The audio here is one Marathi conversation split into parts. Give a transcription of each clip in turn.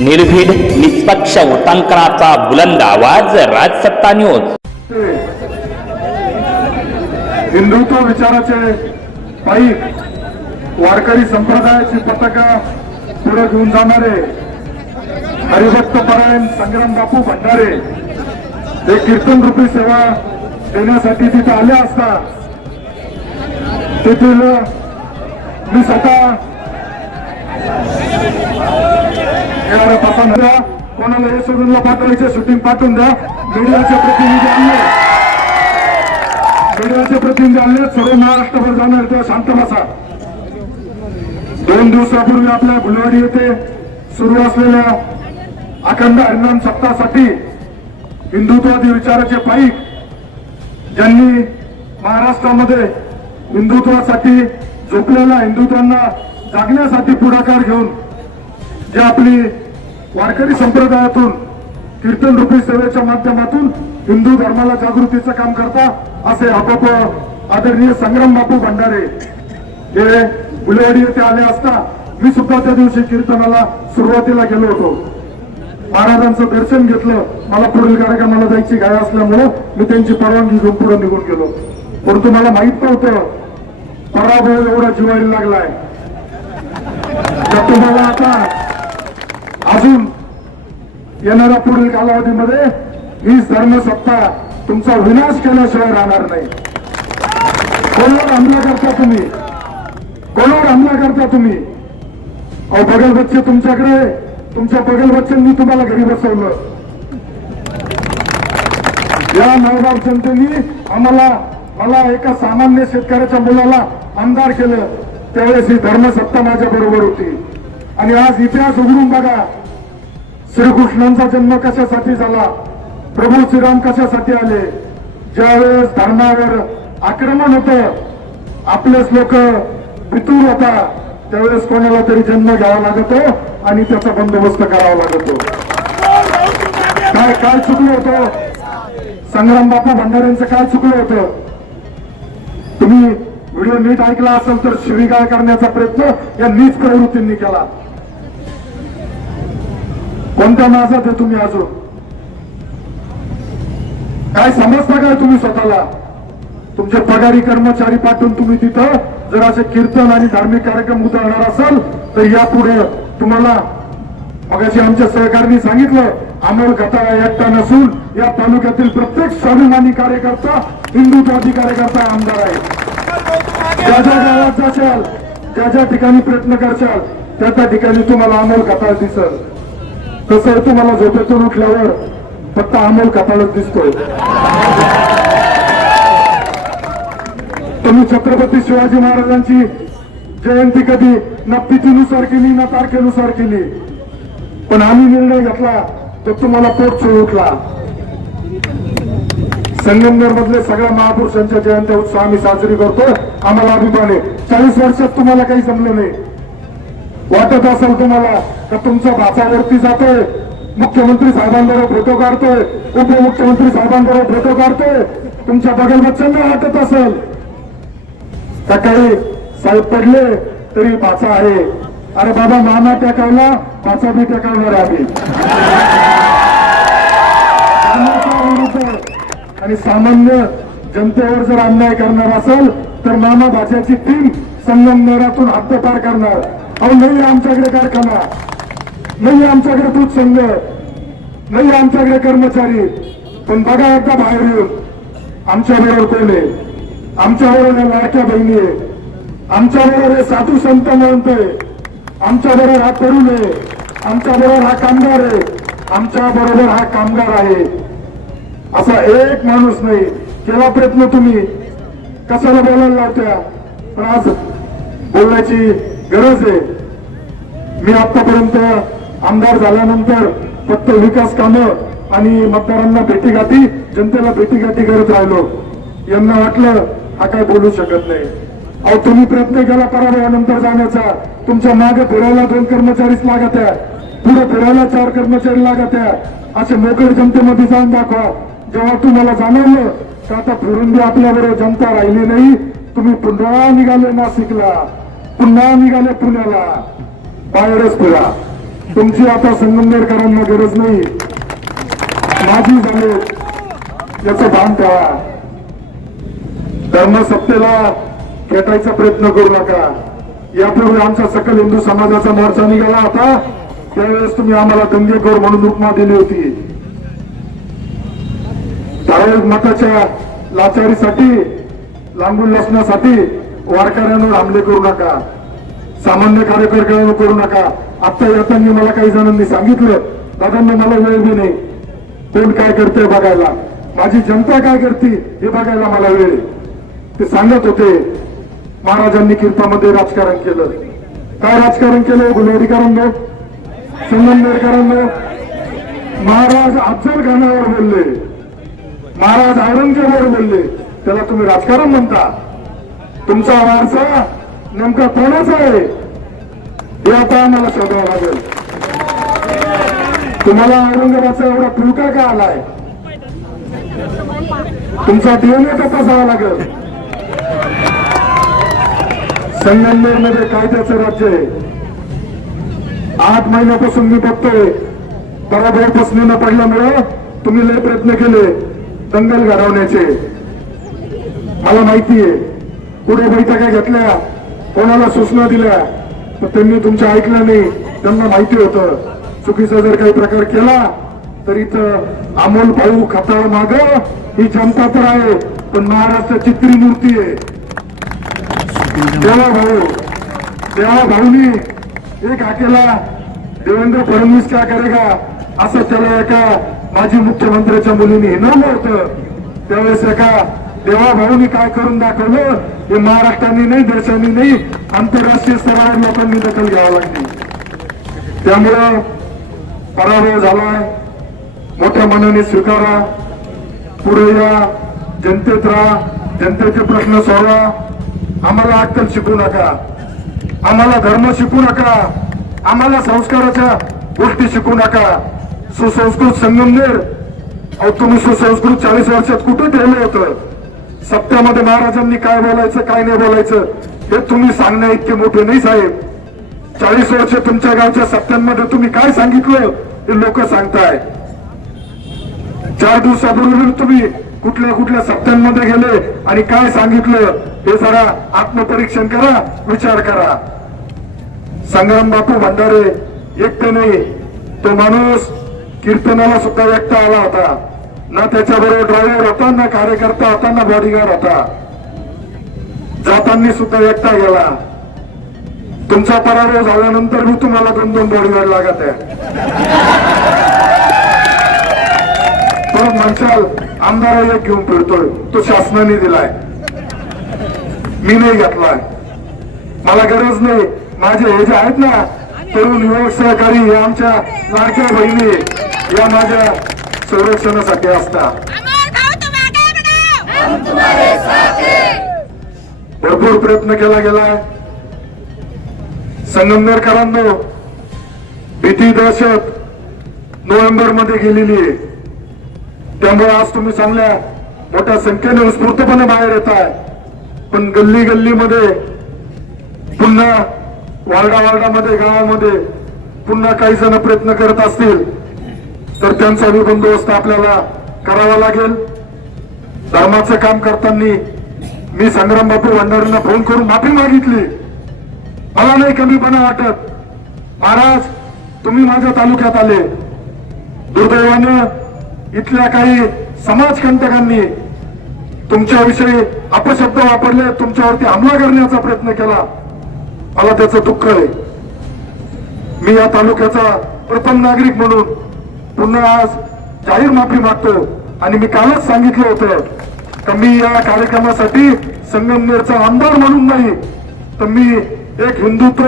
निर्भीड निष्पक्ष उटांकनाचा बुलंद आवाज राजसत्ता न्यूज. हिंदुत्व विचाराचे पाईक वारकरी संप्रदायाची पताका पुढे घेऊन जाणारे हरिभक्त परायण संग्राम बापू भंडारे हे कीर्तन रूपी सेवा देण्यासाठी तिथे आले असता तेथील मी स्वतः एवढा पाठवून द्या. कोणाला हे सोडून पाठवायचे शूटिंग पाठवून द्या. मीडियाचे प्रतिनिधी आणले. मीडियाचे प्रतिनिधी आणले. सर्व महाराष्ट्रभर जाणार तेव्हा शांत बसा. दोन दिवसापूर्वी आपल्या गुलवाडी येथे सुरू असलेल्या अखंड हरिनाम सत्तासाठी हिंदुत्वादी विचाराचे पायी ज्यांनी महाराष्ट्रामध्ये हिंदुत्वासाठी झोपलेल्या हिंदुत्वांना जागण्यासाठी पुढाकार घेऊन जे आपली वारकरी संप्रदायातून कीर्तन रूपी सेवेच्या माध्यमातून हिंदू धर्माला जागृतीचं काम करता असे आपोप आदरणीय संग्राम बापू भंडारे हे गुलेवाडी येथे आले असता मी सुद्धा त्या दिवशी कीर्तनाला सुरुवातीला गेलो होतो. महाराजांचं दर्शन घेतलं मला पुढील कार्यक्रमाला जायची गाय असल्यामुळं मी त्यांची परवानगी घेऊन पुढे निघून गेलो. परंतु मला माहीत नव्हतं पराभव एवढा जिवायला लागलाय तर तुम्हाला आता अजून येणाऱ्या पुढील कालावधीमध्ये ही धर्मसत्ता तुमचा विनाश केल्याशिवाय राहणार नाही. कोणावर हमला करता तुम्ही. कोणावर हमला करता तुम्ही. अहो बगल बच्चे तुमच्याकडे. तुमच्या बगल बच्चांनी तुम्हाला घरी बसवलं. या नवगाव जनतेने आम्हाला मला एका सामान्य शेतकऱ्याच्या मुलाला आमदार केलं. त्यावेळेस ही धर्मसत्ता माझ्या बरोबर होती. आणि आज इतिहास उघडून बघा. श्रीकृष्णांचा जन्म कशासाठी झाला? प्रभू श्रीराम कशासाठी आले? ज्यावेळेस धर्मावर आक्रमण होत आपलेच लोक पितूर होता. त्यावेळेस कोणाला तरी जन्म घ्यावा लागतो आणि त्याचा बंदोबस्त करावा लागतो. काय काय चुकलं होतं? संग्राम बापू भंडाऱ्यांचं काय चुकलं होतं? तुम्ही व्हिडिओ नीट ऐकला असेल तर शिवीगाळ करण्याचा प्रयत्न या नीच प्रवृत्तींनी केला. कोणत्या माणसात आहे तुम्ही अजून? काय समजता काय तुम्ही स्वतःला? तुमचे पगारी कर्मचारी पाठवून तुम्ही तिथं जर असे कीर्तन आणि धार्मिक कार्यक्रम उतरणार असाल तर यापुढे तुम्हाला मगाशी आमच्या सहकार्यांनी सांगितलं अमोल गटाळा एकटा नसून या तालुक्यातील प्रत्येक स्वाभिमानी कार्यकर्ता हिंदुत्वादी कार्यकर्ता आमदार आहे. ज्या ज्या गावात जाशाल ज्या ज्या ठिकाणी प्रयत्न करशाल त्या त्या ठिकाणी तुम्हाला अमोल कताळ दिसल. कसं तुम्हाला झोपेतून उठल्यावर फक्त अमोल कताळच दिसतोय. तुम्ही छत्रपती शिवाजी महाराजांची जयंती कधी ना तिथीनुसार केली ना तारखेनुसार केली? पण आम्ही निर्णय घेतला तर तुम्हाला पोट चोळ उठला. संगमनेर मधले सगळ्या महापुरुषांच्या जयंत्या उत्सव आम्ही साजरी करतो आम्हाला अभिमान आहे. चाळीस वर्षात तुम्हाला काही जमलं नाही. वाटत असेल तुम्हाला का तुमचा भाचावरती जातोय? मुख्यमंत्री साहेबांबरोबर फोटो काढतोय. उपमुख्यमंत्री साहेबांबरोबर फोटो काढतोय. तुमच्या बगल बच्चांना वाटत असेल. सकाळी साहेब पडले तरी भाचा आहे. अरे बाबा मामा टेकावला भाचा मी टेकावणार आहे आम्ही आणि सामान्य जनतेवर जर अन्याय करणार असेल तर मामा भाज्याची टीम संगमनेरातून हद्दपार करणार. अहो नाही आमच्याकडे कारखाना. नाही आमच्याकडे दूध संघ नाही आमच्याकडे कर्मचारी. पण बघा एकदा बाहेर येऊन. आमच्या बरोबर कोण आहे? आमच्या बरोबर लाडक्या बहिणी आहे. आमच्या बरोबर हे साधू संत म्हणतोय आमच्या बरोबर हा तरुण आहे. आमच्या बरोबर हा कामगार आहे. आमच्या बरोबर हा कामगार आहे. असा एक माणूस नाही. केला प्रयत्न तुम्ही. कशाला बोलायला लावत्या? पण आज बोलण्याची गरज आहे. मी आतापर्यंत आमदार झाल्यानंतर फक्त विकास कामं आणि मतदारांना भेटीगाठी जनतेला भेटीगाठी करत राहिलो. यांना वाटलं हा काय बोलू शकत नाही. अहो तुम्ही प्रयत्न केला पराभवानंतर जाण्याचा. तुमच्या मागे फिरायला दोन कर्मचारीच लागत आहे. पुढे फिरायला चार कर्मचारी लागत आहे. असे मोकळ जनतेमध्ये जाऊन दाखवा. जेव्हा तुम्हाला जाणवलं तर आता फिरून बी आपल्याबरोबर जनता राहिली नाही तुम्ही पुन्हा निघाले नाशिकला. पुन्हा निघाले पुण्याला. बाहेरच फिरा तुमची आता संगमनेरकरांना गरज नाही. माझी झाले. याच भान ठेवा धर्मसत्तेला खेटायचा प्रयत्न करू नका. यापूर्वी आमचा सकल हिंदू समाजाचा मोर्चा निघाला होता. त्यावेळेस तुम्ही आम्हाला दंगेखोर म्हणून उपमा दिली होती. ठराविक मताच्या लाचारीसाठी लांबून लसण्यासाठी वारकऱ्यांवर हमले करू नका. सामान्य कार्यकर्त्यांवर करू नका. आता येताना मला काही जणांनी सांगितलं. दादांना मला वेळ बी नाही. कोण काय करते बघायला. माझी जनता काय करते हे बघायला मला वेळ आहे. ते सांगत होते महाराजांनी कीर्तामध्ये राजकारण केलं. काय राजकारण केलं? गुन्हेगारीकरांना संगमनेरकरांना महाराज अफजल खानावर बोलले. महाराज औरंगजेबावर बोलले. त्याला तुम्ही राजकारण म्हणता. तुमचा वारसा नेमका कोणाचा आहे? हे आता आम्हाला शोधावं लागेल. तुम्हाला औरंगाबादचा एवढा फुलका का आलाय? तुमचा डीएनए तपासावा लागेल? संगमनेरमध्ये कायद्याचं राज्य आहे. आठ महिन्यापासून मी बघतोय. पराभव पसनी न पडल्यामुळे तुम्ही लय प्रयत्न केले दंगल घडवण्याचे. मला माहिती आहे. पुढे बैठका घेतल्या कोणाला सूचना दिल्या तर त्यांनी तुमच्या ऐकलं नाही त्यांना माहिती होतं. चुकीचा जर काही प्रकार केला तर इथं अमोल भाऊ खताळ माग ही जनता तर आहे पण महाराष्ट्राची त्रिमूर्ती आहे. देवा भाऊ देवा भाऊनी एक हाकेला देवेंद्र फडणवीस क्या करेगा असं त्याला एका माजी मुख्यमंत्र्याच्या मुलीने हिनवलं होतं. त्यावेळेस एका देवा भाऊनी काय करून दाखवलं? हे महाराष्ट्राने नाही देशाने नाही आंतरराष्ट्रीय स्तरावर लोकांनी दखल घ्यावी लागली. त्यामुळं पराभव झालाय. मोठ्या मनाने स्वीकारा. पुढे या. जनतेत राहा. जनतेचे प्रश्न सोडवा. आम्हाला अक्कल शिकू नका. आम्हाला धर्म शिकू नका. आम्हाला संस्काराच्या गोष्टी शिकू नका. सुसंस्कृत संगमनेर. अहो तुम्ही सुसंस्कृत चाळीस वर्षात कुठे ठेवलं होतं? सत्यामध्ये महाराजांनी काय बोलायचं काय नाही बोलायचं हे तुम्ही सांगण्या इतके मोठे नाही साहेब. चाळीस वर्ष तुमच्या गावच्या सत्यांमध्ये तुम्ही काय सांगितलं हे लोक सांगताय. चार दिवसापूर्वी तुम्ही कुठल्या कुठल्या सत्यांमध्ये गेले आणि काय सांगितलं हे जरा आत्मपरीक्षण करा विचार करा. संग्राम बापू भंडारे एकटे नाही. तो माणूस कीर्तनाला सुद्धा व्यक्त आला होता. ना त्याच्याबरोबर ड्रायव्हर होता ना कार्यकर्ता होता ना बॉडीगार्ड होता. जाताना सुद्धा एकटा गेला. तुमचा पराभव झाल्यानंतर मी तुम्हाला दोन दोन बॉडीगार्ड लागत आहे. परत म्हणशाल आमदार एक घेऊन फिरतोय तो शासनाने दिलाय. मी नाही घेतलाय. मला गरज नाही. माझे हे जे आहेत ना तरुण युवक सहकारी हे आमच्या लाडक्या बहिणी या माझ्या संरक्षणासाठी असतात. भरपूर प्रयत्न केला गेलाय. संगमनेरकरांनो भीती दहशत नोव्हेंबरमध्ये गेलेली आहे. त्यामुळे आज तुम्ही चांगल्या मोठ्या संख्येने उत्स्फूर्तपणे बाहेर येत आहे पण गल्ली गल्लीमध्ये पुन्हा वार्डा वार्डामध्ये गावामध्ये पुन्हा काही जण प्रयत्न करत असतील. तर त्यांचा बी बंदोबस्त आपल्याला करावा लागेल. धर्माचं काम करताना मी संग्राम बापू भंडारींना फोन करून माफी मागितली. मला नाही कमीपणा वाटत. महाराज तुम्ही माझ्या तालुक्यात आले. दुर्दैवानं इथल्या काही समाजकंटकांनी तुमच्याविषयी अपशब्द वापरले तुमच्यावरती हमला करण्याचा प्रयत्न केला. मला त्याचं दुःख आहे. मी या तालुक्याचा प्रथम नागरिक म्हणून पुन्हा आज जाहीर माफी मागतो. आणि मी कालच सांगितलं होतं तर मी या कार्यक्रमासाठी संगमनेरचा आमदार म्हणून नाही तर मी एक हिंदुत्व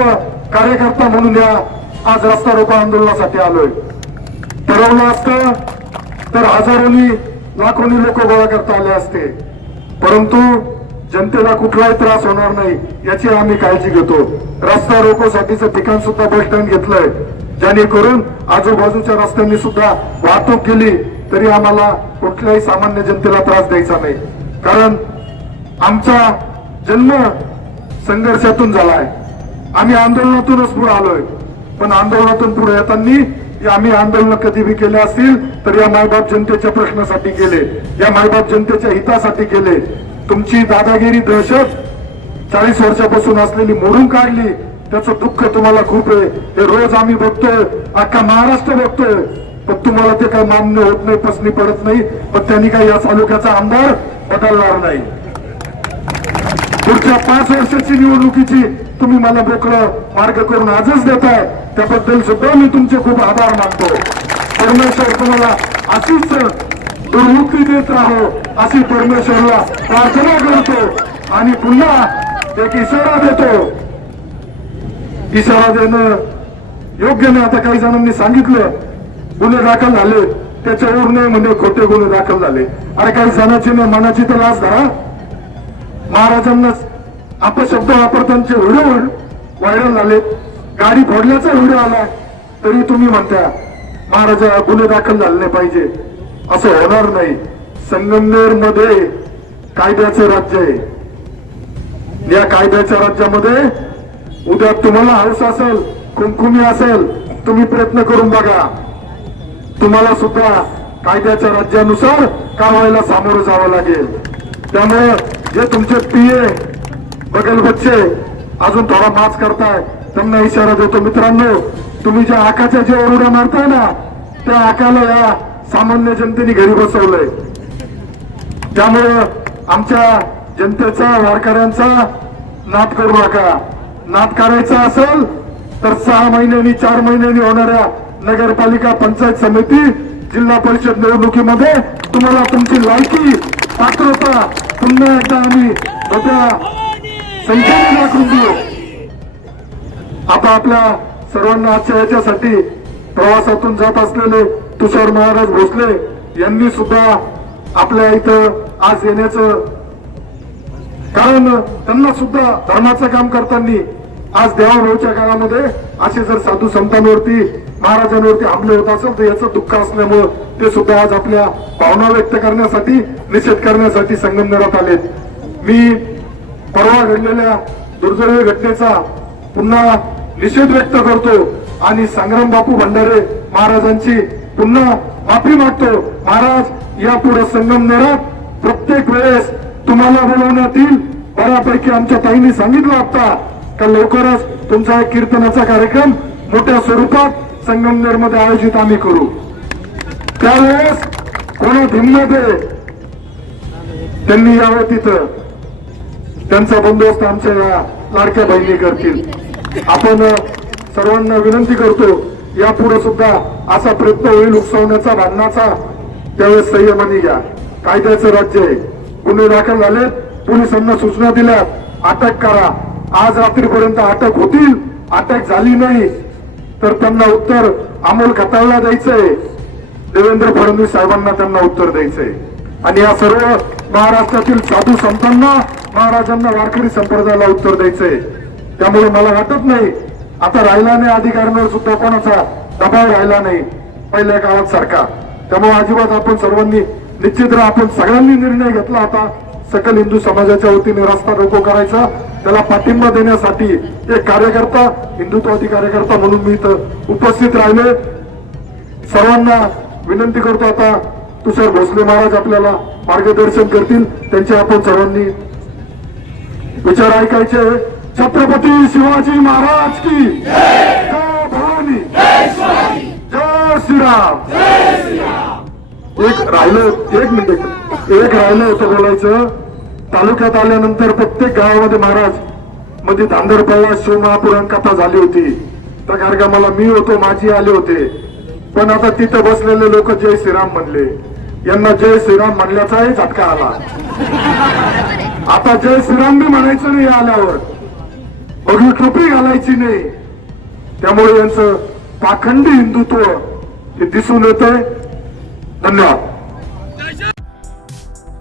कार्यकर्ता म्हणून या आज रस्ता रोको आंदोलनासाठी आलोय. ठरवलं असत तर हजारोनी लाखोनी लोक गोळा करता आले असते. परंतु जनतेला कुठलाही त्रास होणार नाही याची आम्ही काळजी घेतो. रस्ता रोकोसाठीचं ठिकाण सुद्धा बस स्टँड घेतलंय. जेणेकरून आजूबाजूच्या रस्त्यांनी सुद्धा वाहतूक केली तरी आम्हाला कुठल्याही सामान्य जनतेला त्रास द्यायचा नाही. कारण आमचा जन्म संघर्षातून झालाय आम्ही आंदोलनातूनच पुढे आलोय. पण आंदोलनातून पुढे येताना आम्ही आंदोलन कधी बी केले असतील तर या मायबाप जनतेच्या प्रश्नासाठी केले या मायबाप जनतेच्या हितासाठी केले तुमची दादागिरी दहशत चाळीस वर्षापासून असलेली मोडून काढली त्याचं दुःख तुम्हाला खूप आहे. हे रोज आम्ही बघतोय अख्खा महाराष्ट्र बघतोय. पण तुम्हाला ते काय मान्य होत नाही पसनी पडत नाही. पण त्यांनी काही या तालुक्याचा आमदार बदलणार नाही. पुढच्या पाच वर्षाची निवडणुकीची तुम्ही मला मोकळं मार्ग करून आजच देताय. त्याबद्दल सुद्धा मी तुमचे खूप आभार मानतो. परमेश्वर तुम्हाला अशीच दुर्मुक्ती देत राहो अशी परमेश्वरला प्रार्थना करतो. आणि पुन्हा एक इशारा देतो. इशारा देणं योग्य नाही आता काही जणांनी सांगितलं गुन्हे दाखल झाले त्याच्यावर नाही म्हणजे खोटे गुन्हे दाखल झाले. अरे काही जणाची नाही मनाची तर लाच धरा. महाराजांना अपशब्द वापरतांचे व्हिडिओ व्हायरल झाले. गाडी फोडल्याचा व्हिडिओ आला. तरी तुम्ही म्हणता महाराजा गुन्हे दाखल झाले नाही पाहिजे. असं होणार नाही. संगमनेरमध्ये कायद्याचं राज्य आहे. या कायद्याच्या राज्यामध्ये उद्या तुम्हाला हौस असेल कुमकुमी असेल तुम्ही प्रयत्न करून बघा. तुम्हाला सुद्धा कायद्याच्या राज्यानुसार कारवाईला सामोरं जावं लागेल. त्यामुळे जे तुमचे पीए बगल बच्चे अजून थोडा माच करताय त्यांना इशारा देतो. मित्रांनो तुम्ही ज्या आकाच्या जे ओरडा मारताय ना त्या आकाला या सामान्य जनतेने घरी बसवलंय. त्यामुळं आमच्या जनतेचा वारकऱ्यांचा नाद करू नका नाद करायचा असेल तर सहा महिन्यांनी चार महिन्यांनी होणाऱ्या नगरपालिका पंचायत समिती जिल्हा परिषद निवडणुकीमध्ये तुम्हाला तुमची लायकी पात्रता पुन्हा एकदा आम्ही मोठ्या संख्येने दाखवून देऊ. आता आपल्या सर्वांना आजच्या याच्यासाठी प्रवासातून जात असलेले तुषार महाराज भोसले यांनी सुद्धा आपल्या इथं आज येण्याचं कारण त्यांना सुद्धा धर्माचं काम करताना आज देवाभाऊच्या काळामध्ये असे जर साधू संतांवरती महाराजांवरती हमले होत असेल तर याचं दुःख असल्यामुळं ते सुद्धा आज आपल्या भावना व्यक्त करण्यासाठी निषेध करण्यासाठी संगमनेरात आलेत. मी परवा घडलेल्या दुर्दैवी घटनेचा पुन्हा निषेध व्यक्त करतो आणि संग्राम बापू भंडारे महाराजांची पुन्हा माफी मागतो. महाराज यापुढे संगमनेरात प्रत्येक वेळेस तुम्हाला बोलवण्यात येईल. बऱ्यापैकी आमच्या ताईंनी सांगितलं आता. तर लवकरच तुमचा कीर्तनाचा कार्यक्रम मोठ्या स्वरूपात संगमनेरमध्ये आयोजित आम्ही करू. त्यावेळेस कोणा दे त्यांनी यावं तिथं. त्यांचा बंदोबस्त आमच्या या लाडक्या बहिणी करतील. आपण सर्वांना विनंती करतो यापुढे सुद्धा असा प्रयत्न होईल उकसवण्याचा भांडणाचा त्यावेळेस संयमाने घ्या. कायद्याचं राज्य आहे. गुन्हे दाखल झाले पोलिसांना सूचना दिल्या अटक करा. आज रात्रीपर्यंत अटक होतील अटक झाली नाही. तर त्यांना उत्तर अमोल खताळला द्यायचंय. देवेंद्र फडणवीस साहेबांना त्यांना उत्तर द्यायचंय. आणि या सर्व महाराष्ट्रातील साधू संतांना महाराजांना वारकरी संप्रदायाला उत्तर द्यायचंय. त्यामुळे मला वाटत नाही आता राहिला नाही अधिकाऱ्यांवर सुद्धा कोणाचा दबाव राहिला नाही पहिल्या काळात सारखा. त्यामुळे अजिबात आपण सर्वांनी निश्चित आपण सगळ्यांनी निर्णय घेतला होता. सकल हिंदू समाजाच्या वतीने रस्ता रोको करायचा. त्याला पाठिंबा देण्यासाठी एक कार्यकर्ता हिंदुत्वादी कार्यकर्ता म्हणून मी इथं उपस्थित राहिले. सर्वांना विनंती करतो आता तुषार भोसले महाराज आपल्याला मार्गदर्शन करतील. त्यांचे आपण सर्वांनी विचार ऐकायचे छत्रपती शिवाजी महाराज की भवानी जय श्रीराम. एक राहिलं एक मिनिट. एक राहिलं होतं बोलायचं. तालुक्यात आल्यानंतर प्रत्येक गावामध्ये महाराज म्हणजे मध्ये धांदरपाळा शिवमहापुराण कथा झाली होती. त्या कार्यक्रमाला मी होतो माझी आले होते. पण आता तिथं बसलेले लोक जय श्रीराम म्हणले. यांना जय श्रीराम म्हणल्याचाही झटका आला. आता जय श्रीराम बी म्हणायचं नाही आल्यावर. बघू टोपी घालायची नाही. त्यामुळे यांचं पाखंडी हिंदुत्व हे दिसून येत धन्यवाद.